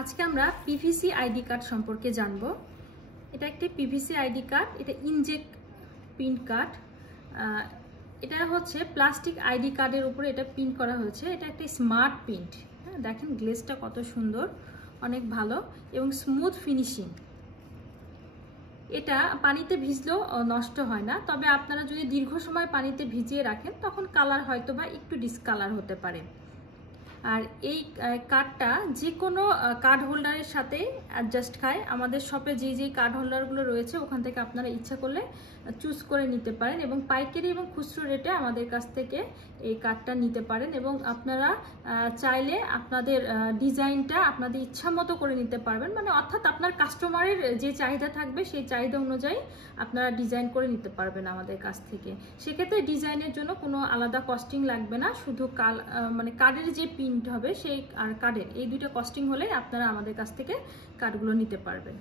আজকে আমরা PVC ID card সম্পর্কে জানবো। এটা একটি পিভিসি আইডি কার্ড, এটা ইনজেক্ট প্রিন্ট কার্ড। এটা হচ্ছে প্লাস্টিক আইডি কার্ডের উপরে এটা প্রিন্ট করা হয়েছে। এটা একটা স্মার্ট প্রিন্ট। হ্যাঁ, দেখেন গ্লেজটা কত সুন্দর, অনেক ভালো এবং স্মুথ ফিনিশিং। এটা পানিতে ভিজলেও নষ্ট হয় না, তবে আপনারা যদি দীর্ঘ সময় পানিতে ভিজিয়ে রাখেন তখন কালার হয়তো বা একটু ডিসকালার হতে পারে। আর এই কার্ডটা যে কোনো কার্ড হোল্ডারের সাথে অ্যাডজাস্ট খায়। আমাদের শপে যে কার্ড হোল্ডারগুলো রয়েছে ওখান থেকে আপনারা ইচ্ছা করলে চুজ করে নিতে পারেন এবং পাইকারি এবং খুচরো রেটে আমাদের কাছ থেকে এই কার্ডটা নিতে পারেন এবং আপনারা চাইলে আপনাদের ডিজাইনটা আপনাদের ইচ্ছা মতো করে নিতে পারবেন। মানে অর্থাৎ আপনার কাস্টমারের যে চাহিদা থাকবে সেই চাহিদা অনুযায়ী আপনারা ডিজাইন করে নিতে পারবেন আমাদের কাছ থেকে। সেক্ষেত্রে ডিজাইনের জন্য কোনো আলাদা কস্টিং লাগবে না, শুধু মানে কার্ডের যে প্রিন্ট হবে সেই আর কার্ডের এই দুইটা কস্টিং হলেই আপনারা আমাদের কাছ থেকে কার্ডগুলো নিতে পারবেন।